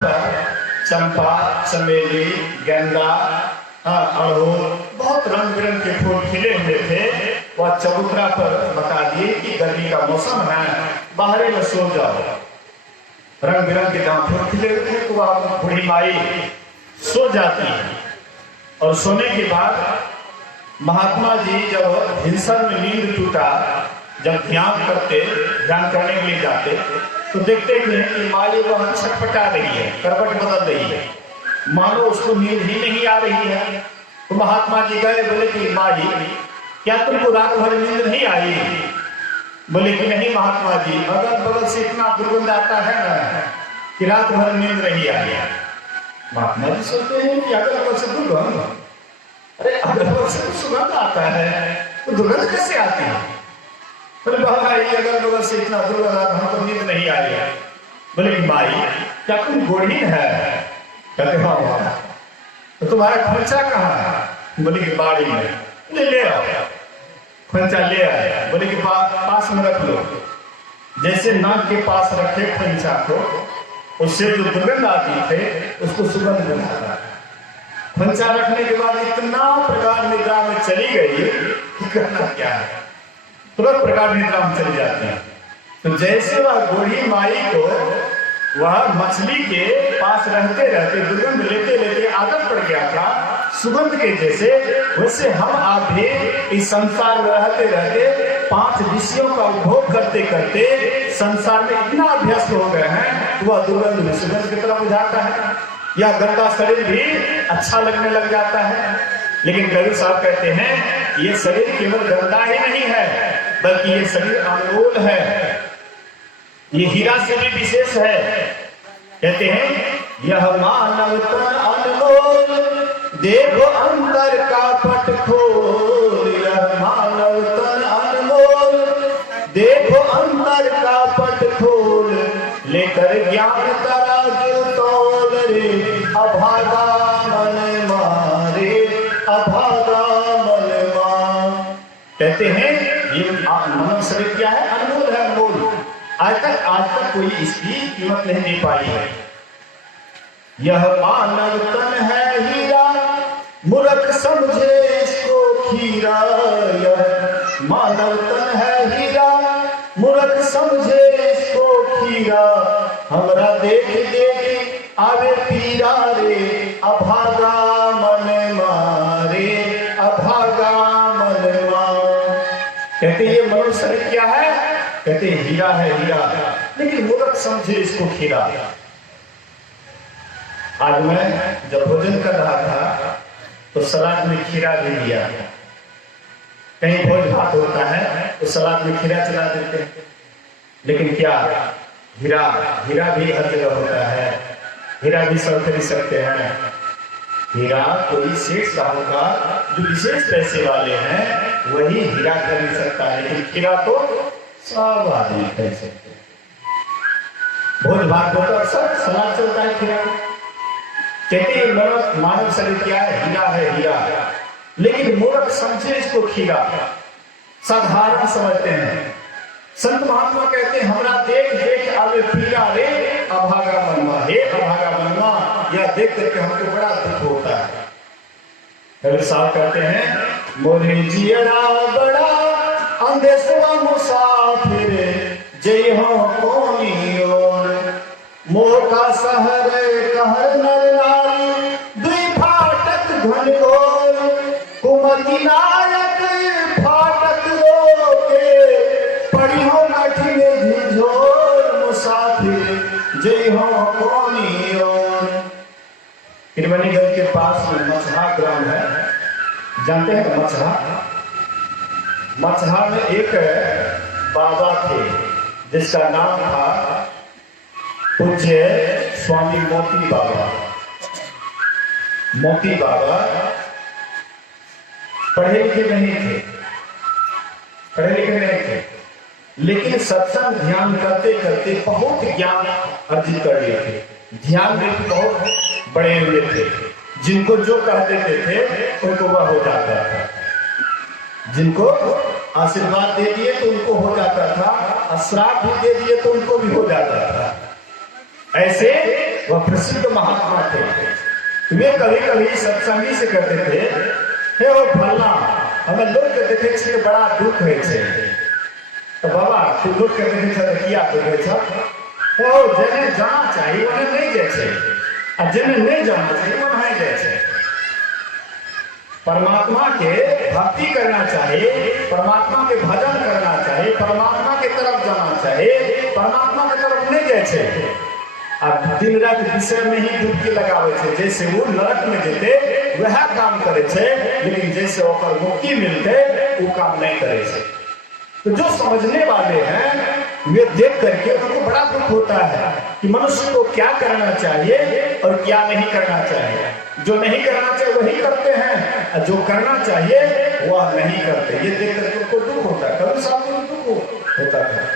चंपा, चमेली, गेंदा, अड़हुल, बहुत रंग बिरंग के फूल खिले हुए थे। वह चबूतरा पर बता दिए कि गर्मी का मौसम है, बाहर में सो जाओ। रंग बिरंग के जहाँ फूल खिले हुए थे तो वह बूढ़ी माई सो जाती है। और सोने के बाद महात्मा जी जब हिंसन में नींद टूटा, जब ध्यान करने के लिए जाते तो देखते कि माई वह छटपटा रही है, करवट बदल रही है, मानो उसको नींद ही नहीं आ रही है। तो महात्मा जी गए, बोले कि माई क्या तुमको रात भर नींद नहीं आई? बोले कि नहीं महात्मा जी, अगल बगल से इतना दुर्गंध आता है ना कि रात भर नींद नहीं आई। महात्मा जी सोचते हैं कि अगल बगल से दुर्गंध, अरे अगल बगल से तो सुगंध आता है, तो दुर्गंध कैसे आती है? बोले भाई अगल बगल से इतना दुर्गंध आता, हमको नींद नहीं आई है। बोले कि माई क्या तुम गोढ़ीन है? कहते हाँ। तो तुम्हारा खोंचा कहाँ है? बोले कि बाड़ी में। ले आओ, खोंचा ले आया। बोले कि पास में रख लो। जैसे नाक के पास रखे खोंचा को, उससे जो दुर्गंध आती थे उसको सुगंध बनाता। खोंचा रखने के बाद इतना प्रकार निद्रा में चली गई कि करना क्या है, तुरंत प्रकार निद्रा में चली जाती है। तो जैसे वह बूढ़ी माई को वह मछली के पास रहते रहते दुर्गंध लेते लेते आदत पड़ गया था सुगंध के जैसे, वैसे हम आप भी इस संसार में रहते रहते 5 विषयों का उपभोग करते करते संसार में इतना अभ्यस्त हो गए हैं, वह दुर्गंध भी सुगंध की तरह बुझाता है, या गंदा शरीर भी अच्छा लगने लग जाता है। लेकिन कबीर साहब कहते हैं ये शरीर केवल गंदा ही नहीं है, बल्कि ये शरीर अनमोल है, ये हीरा से भी विशेष है। कहते हैं यह मानव तन अनमोल, देखो अंतर का पट खोल। यह मानव तन अनमोल, देखो अंतर का पट खोल। लेकर ज्ञान तराजू तोल रे, अभागा मन मारे, अभागा मन मार। कहते हैं ये मानव शरीर क्या है? अनमोल है, अनमोल। आज तक कोई इसकी कीमत नहीं दे पाई है। यह मानव तन है हीरा, मूर्ख समझे इसको खीरा। यह मानव तन है हीरा, मूर्ख समझे इसको खीरा। हमरा देख देख आवे पीरा रे, अभागा मन मारे, अभागा मन मार। कहते ये मनुष्य शरीर क्या है? कहते हीरा है, हीरा, लेकिन मूर्ख समझे इसको खीरा। आज मैं जब भोजन कर रहा था तो सलाद में खीरा भी दिया। कहीं भोज भात होता है तो सलाद में खीरा चला देते हैं, लेकिन क्या हीरा भी हर जगह होता है, हीरा भी सब खरीद सकते हैं। हीरा कोई सेठ साहूकार जो विशेष पैसे वाले हैं वही हीरा खरीद सकता है, लेकिन खीरा तो सब आदमी खरीद सकते हैं। भोज भात होता अक्सर सलाद चलता है, खीरा। कहते हैं मानव शरीर क्या है? हीरा है, हीरा, लेकिन मूर्ख समझे इसको खीरा, साधारण समझते हैं। संत महात्मा कहते हैं हमरा देख देख आवे पीरा रे, अभागा बनवा। हे अभागा बनवा, यह देख करके हमको बड़ा दुख होता है। कबीर साहब कहते हैं मोरे जियरा बड़ा अंधेसवा मुसाफिर, जय हो कोनी ओर। मोह का शहर कहर नर नारी, दुई फाटक घनघोर। कुमति नायक फाटक रोके, पड़ी हो कठिन झिझोर। मुसाफिर जय हो कोनी ओर। त्रिवेणीगंज के पास में मछहा ग्राम है, जानते हैं मछहा? मछहा में एक बाबा थे जिसका नाम था पूज्य स्वामी मोती बाबा। मोती बाबा पढ़े लिखे नहीं थे, लेकिन सत्संग ध्यान करते करते बहुत ज्ञान अर्जित कर लिए थे। ध्यान में बहुत बड़े हुए थे, जिनको जो कह देते थे उनको वह हो जाता था, जिनको आशीर्वाद दे दिए तो उनको हो जाता था, श्राप भी दे दिए तो उनको भी हो जाता था। ऐसे वह प्रसिद्ध महात्मा थे। वे कभी कभी सत्संगी से कहते थे, हे वो फलना, हमें लोग कहते थे कि बड़ा दुख है छे। तो बाबा तू लोग कहते थे किया दुख है ओ जेने जाना चाहिए उन्हें नहीं जाए छे, और जेने नहीं जाना चाहिए वो नहीं जाए छे। परमात्मा के भक्ति करना चाहिए, परमात्मा के भजन करना चाहिए, परमात्मा के तरफ जाना चाहिए, परमात्मा के तरफ नहीं जाए छे। अब दिन रात विषय में ही डुबकी लगावे छे, जैसे वो नरक में जेते वह काम करे छे, लेकिन जैसे ओकर मुक्ति मिलते वो काम नहीं करे छे। तो जो समझने वाले हैं वे देख करके उनको बड़ा दुख होता है कि मनुष्य को क्या करना चाहिए और क्या नहीं करना चाहिए। जो नहीं करना चाहिए वही करते हैं, और जो करना चाहिए वह नहीं करते। ये देख करके उनको दुख होता है, कभी सामने दुख होता है।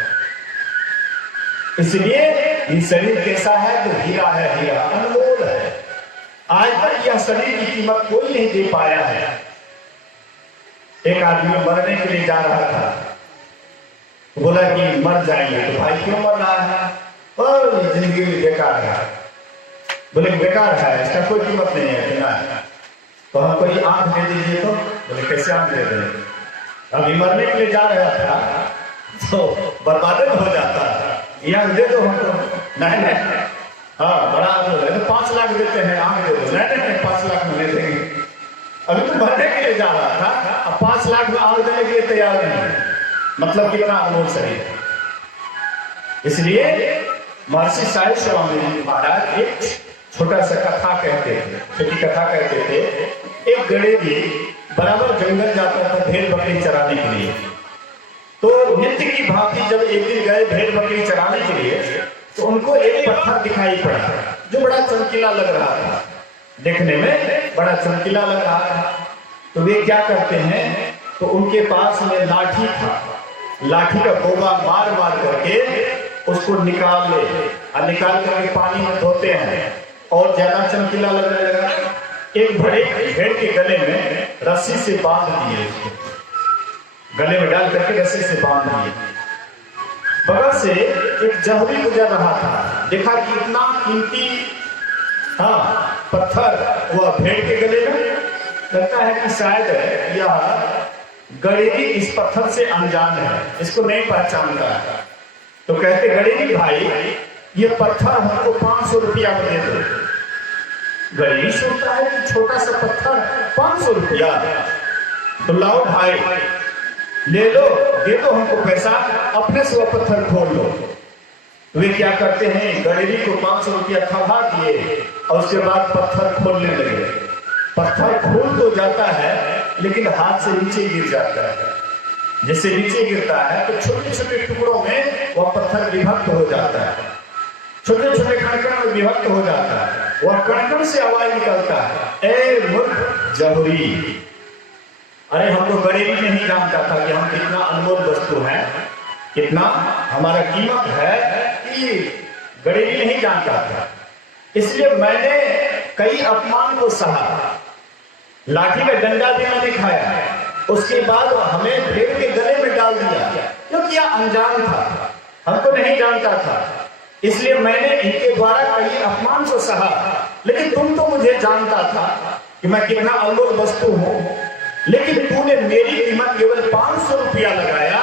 इसलिए ये शरीर कैसा है तो हीरा है, हीरा अनमोल है। आज तक यह शरीर की कीमत कोई नहीं दे पाया है। एक आदमी मरने के लिए जा रहा था, बोला कि मर जाएंगे। तो भाई क्यों मर रहा है? और जिंदगी में बेकार है। बोले बेकार है, इसका कोई कीमत नहीं है बिना। तो हम कोई आंख दे दीजिए। तो बोले कैसे आंख दे दें? अभी मरने के लिए जा रहा था तो बर्बाद हो जाता है, यहाँ दे दो हमको। नहीं नहीं, हाँ बड़ा तो 5 लाख देते हैं, आंख दे दो। नहीं 5 लाख में दे देंगे। अभी तो मरने के लिए जा रहा था, अब 5 लाख में आंख देने के लिए तैयार नहीं। मतलब कितना अनमोल शरीर। इसलिए महर्षि साई स्वामी महाराज एक छोटा सा कथा कहते थे, छोटी कथा कहते थे। एक गड़ेरी बराबर जंगल जाता था भेड़ बकरी चराने के लिए। तो नित्य की भांति जब एक दिन गए भेड़ बकरी चराने के लिए, तो उनको एक पत्थर दिखाई पड़ा जो बड़ा चमकीला लग रहा था, देखने में बड़ा चमकीला लग रहा था। तो वे क्या करते हैं, तो उनके पास में लाठी था, लाठी का गोगा मार मार करके उसको निकाल ले, और निकाल करके पानी में धोते हैं और ज्यादा चमकीला लगने लगा। एक बड़े भेड़ के गले में रस्सी से बांध दिए, गले में डाल करके रस्सी से बांध दिए। बगल से एक जहरी गुजर रहा था, देखा कि इतना कीमती पत्थर वह भेड़ के गले में। लगता है कि शायद यह गड़ेरी इस पत्थर से अनजान है, इसको नहीं पहचानता है। तो कहते गड़ेरी भाई ये पत्थर हमको 500 रुपया में दे दो। गड़ेरी सोचता है कि छोटा सा पत्थर 500 रुपया, तो लाओ भाई ले लो, दे दो हमको पैसा, अपने से वह पत्थर खोल लो। वे क्या करते हैं, गड़ेरी को 500 रुपया थमा दिए और उसके बाद पत्थर खोलने लगे। पत्थर खोल तो जाता है लेकिन हाथ से नीचे गिर जाता है। जैसे नीचे गिरता है तो छोटे छोटे टुकड़ों में वह पत्थर विभक्त हो जाता है, छोटे छोटे कणकण में विभक्त हो जाता है। वह कणकण से आवाज निकलता है, ए मूर्ख जबरी। अरे हमको गड़ेरी नहीं जानता था कि हम कितना अनमोल वस्तु है, कितना हमारा कीमत है, कि गड़ेरी नहीं जानता था। इसलिए मैंने कई अपमान को सहा, लाठी का डंडा भी मैंने खाया, उसके बाद हमें भेड़ के गले में डाल दिया, क्योंकि यह अनजान था, हमको नहीं जानता था। इसलिए मैंने इनके द्वारा कई अपमान को सहा। लेकिन तुम तो मुझे जानता था कि मैं कितना अनमोल वस्तु हूं, लेकिन तूने मेरी कीमत केवल 500 रुपया लगाया,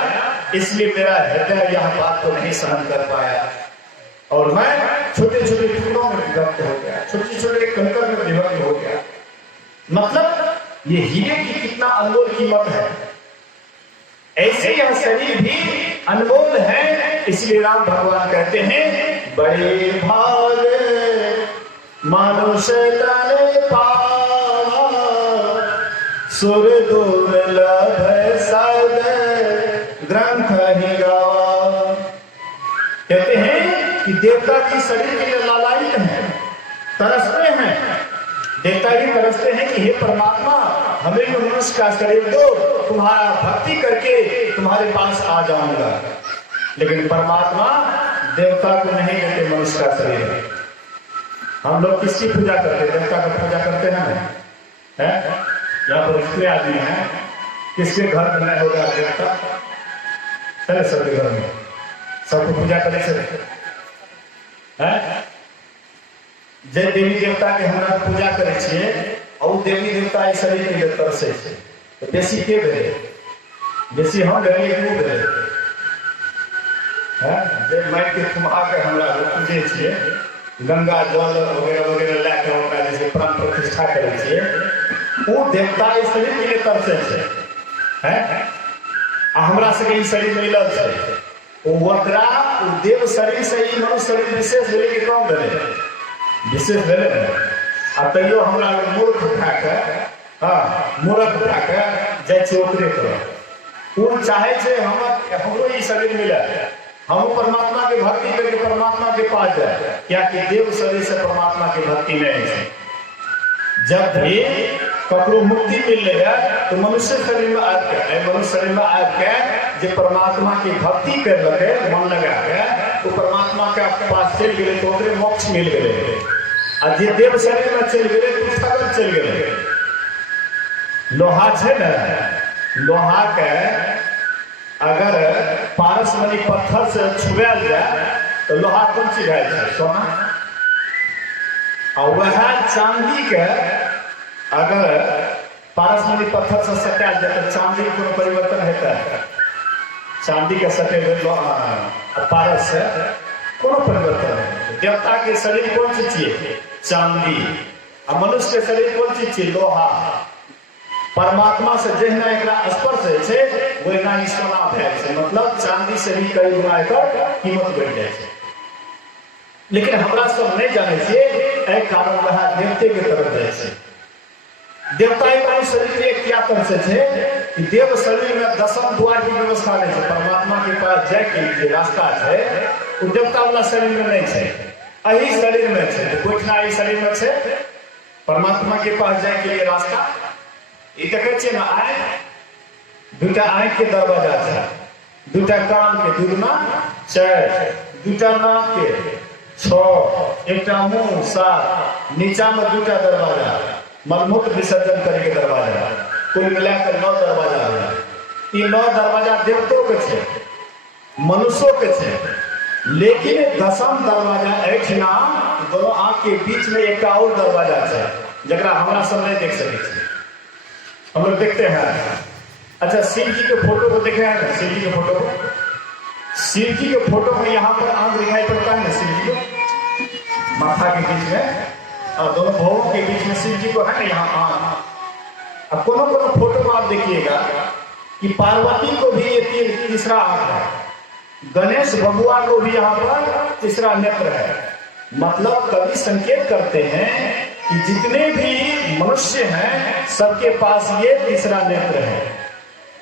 इसलिए मेरा हृदय यह बात को नहीं सहन कर पाया और मैं छोटे छोटे टुकड़ों में विभक्त हो गया, छोटे छोटे कंकर में विभक्त हो गया। मतलब ये हीरे की कितना अनमोल कीमत है, ऐसे यह शरीर भी अनमोल है। इसलिए राम भगवान कहते हैं, बड़े भाग मनुष्य तन पावा, सुर दुर्लभ सद ग्रंथ ही गावा। कहते हैं कि देवता की शरीर के लिए लालायित हैं, तरसते हैं। देवता भी तरसते हैं कि हे परमात्मा हमें भी मनुष्य का शरीर दो, तुम्हारा भक्ति करके तुम्हारे पास आ जाऊंगा। लेकिन परमात्मा देवता को नहीं देते मनुष्य का शरीर। हम लोग किसकी पूजा करते हैं? देवता का पूजा करते हैं। यहाँ पर इतने आदमी हैं, किसके घर बनाया होगा देवता? चले सबके घर में सबको पूजा करे से जे देवी देवता के हमरा पूजा करे छिए और देवी देवता ई शरीर के लिए तरसे छै तो बेसी के भेले बेसी हम भेले कि वो भेले हैं जे माइट के कुम्हा के हमरा पूजे छिए गंगा जल वगैरह वगैरह लाके ओकरा जैसे प्राण प्रतिष्ठा करे छिए वो देवता ई शरीर के लिए तरसे छै हैं आ हमरा से ई शरीर मिलल छै ओकरा देव शरीर से ई मनुष्य शरीर विशेष भेले कि कम भेले विशेष भेले आ तैयो हमरा मूर्ख उठा के मूर्ख उठा के जाइ छै ओकरे तरफ वो चाहे छै हमरो ई शरीर मिले हम परमात्मा के भक्ति करके परमात्मा के पास जाए क्या कि देव शरीर से परमात्मा की भक्ति नहीं है जब भी ककरो मुक्ति मिल है तो मनुष्य शरीर में आके मनुष्य शरीर में आके जो परमात्मा की भक्ति कर लगे मन लगा के तो परमात्मा के पास चल गए तो ओकरे मोक्ष मिल गए आ जे देव शरीर में चल गए तो सगल चल गए लोहा है ना लोहा के अगर पारसमणि पत्थर से छुएल जाए तो लोहा कौन चीज है सोना और वह चांदी के अगर पारसमणि पत्थर से सटाल जाए तो चांदी को परिवर्तन होता है चांदी के सटे हुए पारस से कोनो परिवर्तन है देवता के शरीर कौन सी चीज चांदी और मनुष्य के शरीर कौन सी चीज लोहा परमात्मा से जहिना एकरा स्पर्श है वहिना ही सोना भेल छै मतलब चांदी से भी कई गुना एकर कीमत बढ़ जाए छै लेकिन हमरा सब नहीं जाने छिए एहि कारण वह देवते के तरफ जाए छै देवता मानव शरीर में क्या तरह से छै कि देव शरीर में दसम द्वार की व्यवस्था नहीं है परमात्मा के पास जाए के लिए रास्ता है वो देवता वाला शरीर में नहीं है अही शरीर में है तो कोठना ई शरीर में है परमात्मा के पास जाए के लिए रास्ता ये देखे छे ना आए दूटा आंख के दरवाजा है दूटा कान के दूरमा 4 दूटा नाक के 6 एकटा मुंह 7 नीचा में दूटा दरवाजा मलमूत्र विसर्जन करे के दरवाजा कुल मिलाकर 9 दरवाजा है ये 9 दरवाजा देवताओं के छे मनुष्यों के छे लेकिन दसम दरवाजा एठना दोनों आंख के बीच में एक और दरवाजा है जकरा हमरा सब नहीं देख सके छे हम लोग देखते हैं अच्छा शिव जी के फोटो को देखे हैं ना शिव जी के फोटो को शिव जी के फोटो में यहाँ पर आंख दिखाई पड़ता है ना शिव जी को माथा के बीच में और दोनों भवों के बीच में शिव जी को है ना यहाँ आंख अब कोनो कोनो फोटो में आप देखिएगा कि पार्वती को भी ये तीसरा आंख है गणेश बबुआ को भी यहाँ पर तीसरा नेत्र है मतलब कवि संकेत करते हैं कि जितने भी मनुष्य हैं सबके पास ये तीसरा नेत्र है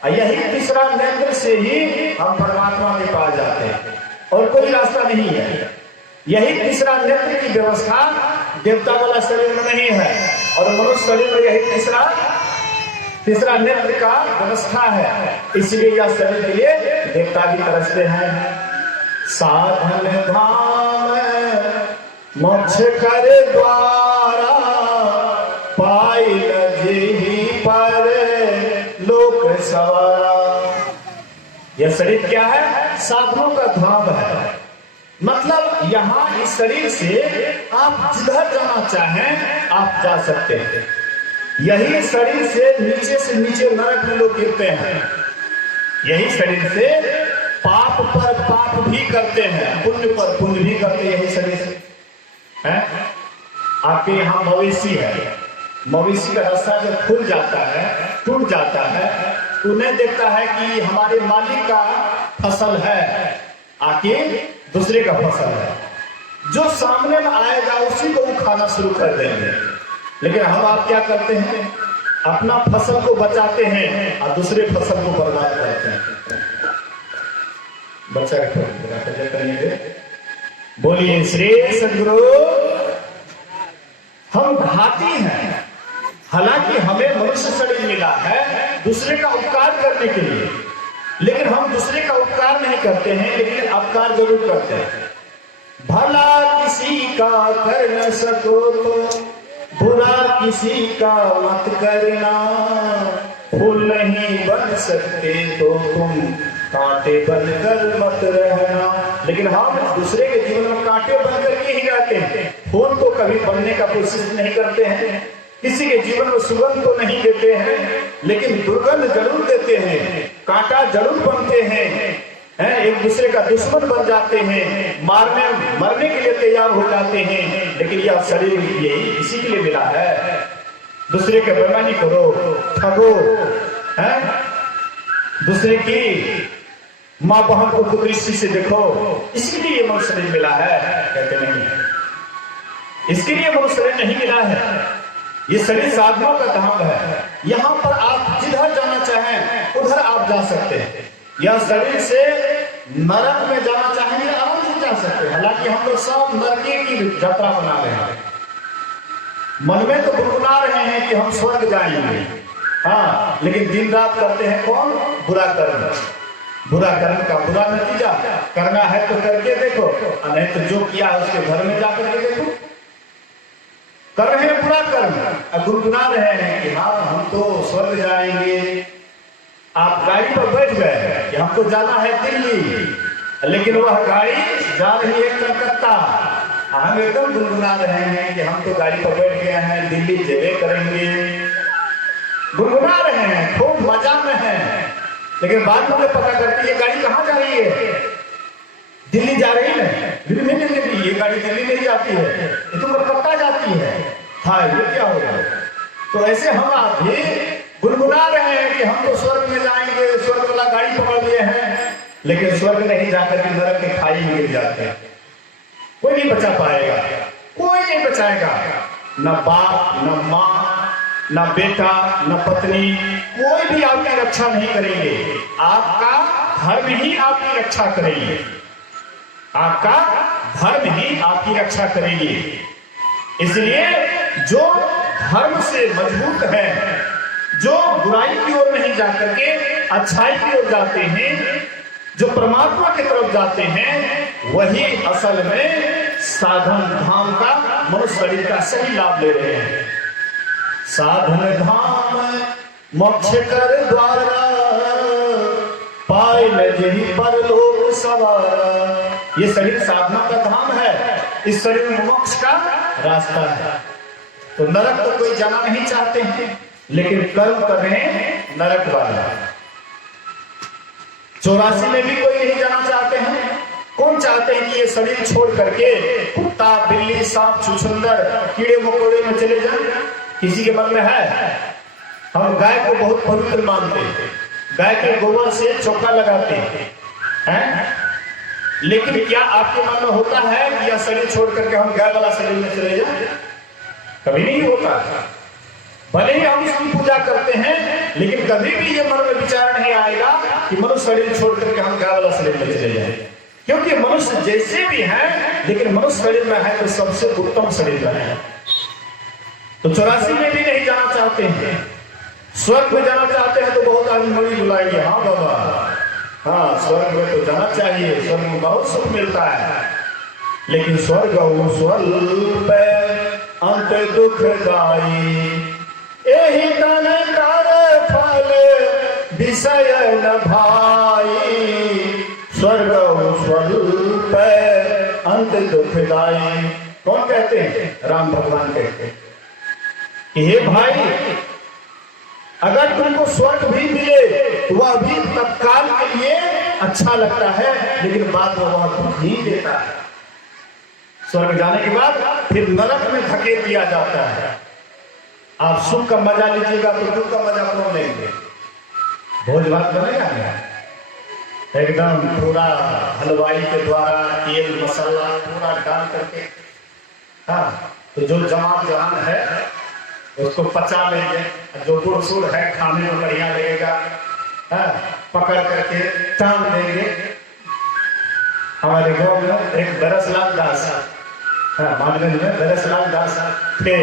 यही तीसरा नेत्र से ही हम परमात्मा के पास जाते हैं और कोई रास्ता नहीं है यही तीसरा नेत्र की व्यवस्था देवता वाला शरीर में नहीं है और मनुष्य शरीर में यही तीसरा नेत्र का व्यवस्था है इसलिए यह शरीर के लिए देवता भी तरसते हैं साधन धाम मोक्ष करे द्वारा पाइल जेहि पर लोक सवारा यह शरीर क्या है साधनों का धाम है मतलब यहाँ इस शरीर से आप जिधर जाना चाहें आप जा सकते हैं यही शरीर से नीचे नरक में लोग गिरते हैं यही शरीर से पाप पर पाप भी करते हैं पुण्य पर पुण्य भी करते हैं यही शरीर से है आपके यहाँ मवेशी है मवेशी का रास्ता जब खुल जाता है टूट जाता है तो नहीं देखता है कि हमारे मालिक का फसल है आके दूसरे का फसल है जो सामने में आएगा उसी को वो खाना शुरू कर देंगे लेकिन हम आप क्या करते हैं अपना फसल को बचाते हैं और दूसरे फसल को बर्बाद करते हैं बच्चा बोलिए श्री सद्गुरु हम घाती हैं हालांकि हमें मनुष्य शरीर मिला है दूसरे का उपकार करने के लिए लेकिन हम दूसरे का उपकार नहीं करते हैं लेकिन अपकार जरूर करते हैं भला किसी का कर न सको तो बुरा किसी का मत करना फूल नहीं बन सकते तो तुम कांटे बनकर मत रहना लेकिन हम दूसरे के जीवन में कांटे बन करके ही रहते हैं फूल तो कभी बनने का कोशिश नहीं करते हैं, किसी के जीवन में सुगंध तो नहीं देते हैं, लेकिन दुर्गंध जरूर देते हैं, कांटा जरूर बनते हैं, एक दूसरे का दुश्मन बन जाते हैं, मरने के लिए तैयार हो जाते हैं। लेकिन यह शरीर यही इसी के लिए मिला है। दूसरे के बेईमानी करो, ठगो, दूसरे की माँ बहन को कुदृष्टि से देखो, इसके लिए मनुष्य शरीर मिला है। कहते नहीं, इसके लिए मनुष्य शरीर नहीं मिला है। ये शरीर साधनों का धाम है। यहाँ पर आप जिधर जाना चाहें उधर आप जा सकते हैं। यह शरीर से नरक में जाना चाहेंगे आराम से जा सकते हैं। हालांकि हम लोग सब नरके की यात्रा बना रहे हैं, मन में तो गुनगुना रहे हैं कि हम स्वर्ग जाएंगे, हाँ, लेकिन दिन रात करते हैं कौन? बुरा कर्म। बुरा कर्म का बुरा नतीजा। करना है तो करके देखो, नहीं तो जो किया उसके घर में जाकर के देखो। कर रहे हैं बुरा कर्म, गुनगुना रहे हैं कि हाँ हम तो स्वर्ग जाएंगे। आप गाड़ी पर बैठ गए कि हमको जाना है दिल्ली, लेकिन वह गाड़ी जा रही है कलकत्ता। हम एकदम गुनगुना रहे हैं कि हम तो गाड़ी पर बैठ गए हैं, दिल्ली जेबे करेंगे, गुनगुना रहे हैं, खूब मजा में है। लेकिन बाद में पता करती है गाड़ी कहाँ जा रही है? दिल्ली जा रही है। दिल्ली ये गाड़ी दिल्ली नहीं जाती है, ये तो कलकत्ता जाती है। हाँ, ये क्या हो रहा है? तो ऐसे हम आप भी गुनगुना रहे हैं कि हम तो स्वर्ग में जाएंगे, स्वर्ग वाला गाड़ी पकड़ लिए हैं, लेकिन स्वर्ग नहीं जाकर के नरक के खाई में गिर जाते हैं। कोई नहीं बचा पाएगा, कोई नहीं बचाएगा। न बाप, न माँ, न बेटा, न पत्नी, कोई भी आपकी रक्षा नहीं करेंगे। आपका धर्म ही आपकी रक्षा करेंगे, आपका धर्म ही आपकी रक्षा करेंगे। इसलिए जो धर्म से मजबूत है, जो बुराई की ओर नहीं जाकर के अच्छाई की ओर जाते हैं, जो परमात्मा की तरफ जाते हैं, वही असल में साधन धाम का, मनुष्य शरीर का सही लाभ ले रहे हैं। साधन धाम मोक्ष कर द्वारा, पाए लजही परलोक सवारा। ये शरीर साधना का धाम है, इस शरीर में मोक्ष का रास्ता है। तो नरक तो कोई जाना नहीं चाहते हैं, लेकिन कर्म कर रहे हैं नरक वाला। 84 में भी कोई नहीं जाना चाहते हैं। कौन चाहते हैं कि ये शरीर छोड़ करके कुत्ता, बिल्ली, सांप, छुछुंदर, कीड़े मकोड़े में चले जाएं? किसी के मन में है? हम गाय को बहुत पवित्र मानते हैं, गाय के गोबर से चौका लगाते हैं, लेकिन क्या आपके मन में होता है कि यह शरीर छोड़ करके हम गाय वाला शरीर में चले जाएं? कभी नहीं होता। भले ही हम इसकी पूजा करते हैं, लेकिन कभी भी ये मन में विचार नहीं आएगा कि मनुष्य शरीर छोड़ करके हम गाय वाला शरीर में चले जाएं। क्योंकि मनुष्य जैसे भी है, लेकिन मनुष्य शरीर में है तो सबसे उत्तम शरीर में है। तो 84 में भी नहीं जाना चाहते हैं। स्वर्ग में जाना चाहते हैं तो बहुत आदमी मरी बुलाएंगे, हाँ बाबा, हाँ स्वर्ग में तो जाना चाहिए, स्वर्ग में बहुत सुख मिलता है। लेकिन स्वर्ग स्वल्प अंत दुखदाई, एहि तन कर फल विषय न भाई। स्वर्ग स्वल्प अंत दुखदाई। कौन कहते हैं? राम भगवान कहते हैं कि हे भाई, अगर तुमको स्वर्ग भी मिले तो वह भी तत्काल के लिए अच्छा लगता है, लेकिन बाद में वह दुख ही देता है। स्वर्ग जाने के बाद फिर नरक में धकेल दिया जाता है। आप सुख का मजा लीजिएगा तो दुख का मजा कौन लेंगे? भोज भात बनेगा क्या? एकदम पूरा हलवाई के द्वारा तेल मसाला पूरा डाल करके, हाँ, तो जो जवान जवान है उसको पचा लेंगे, जो बुढ़ सुढ़ है खाने में बढ़िया लगेगा, पकड़ करके टांग देंगे। हमारे गांव में एक दरसलाल दास, मानगंज में दरसलाल दास थे।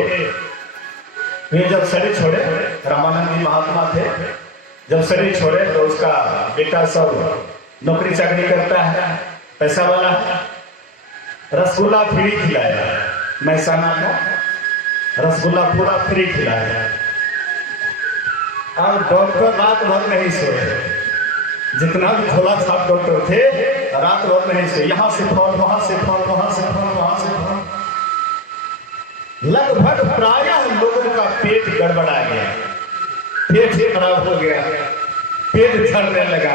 वे जब शरीर छोड़े, रामानंद जी महात्मा थे, जब शरीर छोड़े तो उसका बेटा सब नौकरी चाकरी करता है, पैसा वाला, रसगुल्ला फ्री खिलाया, महसाना का रसगुल्ला पूरा फ्री खिलाया। और डॉक्टर रात भर नहीं सोए, जितना भी थोड़ा सा डॉक्टर थे रात भर नहीं सोए, यहाँ से फोन, वहां से फोन, वहां से फोन, वहां से फोन। लगभग प्रायः लोगों का पेट गड़बड़ा गया, पेट खराब हो गया, पेट झड़ने लगा।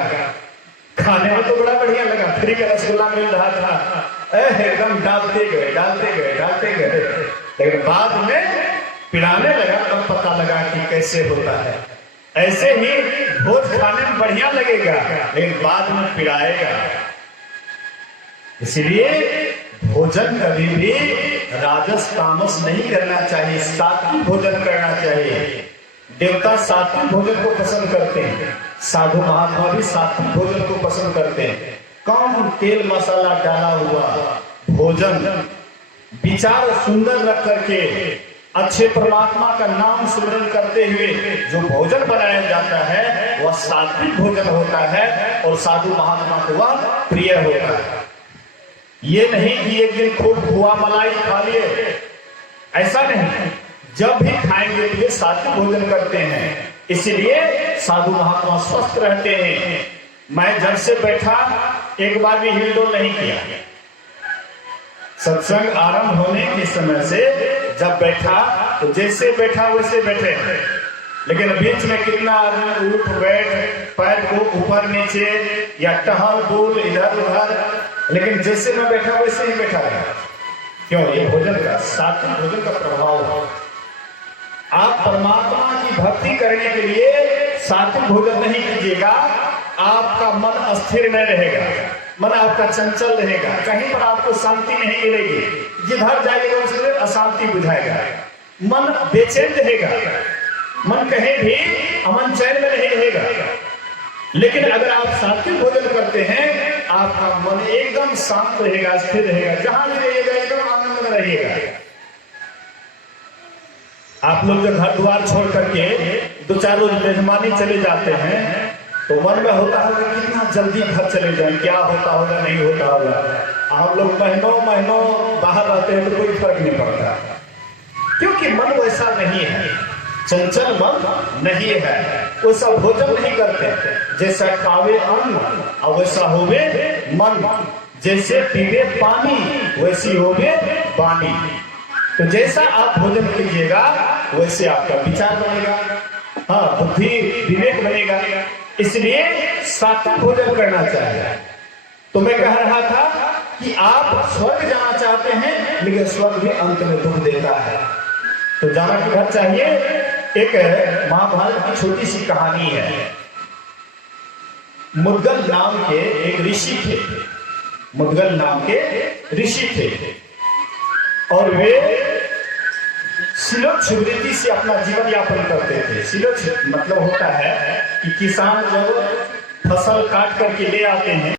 खाने में तो बड़ा बढ़िया लगा, फ्री का रसगुल्ला मिल रहा था, एकदम डालते गए, लेकिन बाद में पिलाने लगा तब पता लगा कि कैसे होता है। ऐसे ही भोज खाने में बढ़िया लगेगा लेकिन बाद में पिलाएगा। इसलिए भोजन कभी भी राजस तामस नहीं करना चाहिए, सात्विक भोजन करना चाहिए। देवता सात्विक भोजन को पसंद करते हैं, साधु महात्मा भी सात्विक भोजन को पसंद करते हैं। कम तेल मसाला डाला हुआ भोजन, विचार सुंदर रख करके अच्छे परमात्मा का नाम स्मरण करते हुए जो भोजन बनाया जाता है वह सात्विक भोजन होता है और साधु महात्मा को वह प्रिय होता है। ये नहीं कि एक दिन खूब खोआ मलाई खा लिए, ऐसा नहीं। जब भी खाएंगे तो ये सात्विक भोजन करते हैं, इसलिए साधु महात्मा स्वस्थ रहते हैं। मैं जब से बैठा एक बार भी हिलडोल नहीं किया। सत्संग आरंभ होने के समय से जब बैठा तो जैसे बैठा वैसे बैठे, लेकिन बीच में कितना आदमी उठ बैठ, पैर को ऊपर नीचे या टहल बोल इधर उधर, लेकिन जैसे मैं बैठा वैसे ही बैठा रहा। क्यों? ये भोजन का, सात्विक भोजन का प्रभाव है। आप परमात्मा की भक्ति करने के लिए सात्विक भोजन नहीं कीजिएगा, आपका मन अस्थिर नहीं रहेगा, मन आपका चंचल रहेगा, कहीं पर आपको शांति नहीं मिलेगी। जिधर जाइएगा उसमें अशांति बुझाएगा, मन बेचैन रहेगा, मन कहीं भी अमन चैन में नहीं रहेगा। लेकिन अगर आप सात्विक भोजन करते हैं, आपका मन एकदम शांत रहेगा, स्थिर रहेगा, जहां भी रहिएगा एकदम आनंद में रहिएगा। आप लोग जो घर द्वार छोड़ करके 2-4 रोज मेहमानी चले जाते हैं तो मन में होता होगा कितना जल्दी घर चले जाए, क्या होता होगा नहीं होता होगा। हम लोग महीनों बाहर रहते हैं तो कोई फर्क नहीं पड़ता, क्योंकि मन वैसा नहीं है, चंचल मन नहीं है। वो सब भोजन नहीं करते, जैसा खावे अन्न और वैसा होवे मन, जैसे पीवे पानी वैसी होवे वाणी। तो जैसा आप भोजन कीजिएगा वैसे आपका विचार बनेगा, हाँ बुद्धि विवेक बनेगा। इसलिए सात्विक भोजन करना चाहिए। तो मैं कह रहा था कि आप स्वर्ग जाना चाहते हैं लेकिन स्वर्ग में अंत में दुख देता है, तो जाना किधर चाहिए? एक महाभारत की छोटी सी कहानी है। मुद्गल नाम के एक ऋषि थे, मुद्गल नाम के ऋषि थे और वे सिलोच्छवृत्ति से अपना जीवन यापन करते थे। सिलोच्छ मतलब होता है कि किसान जब फसल काट करके ले आते हैं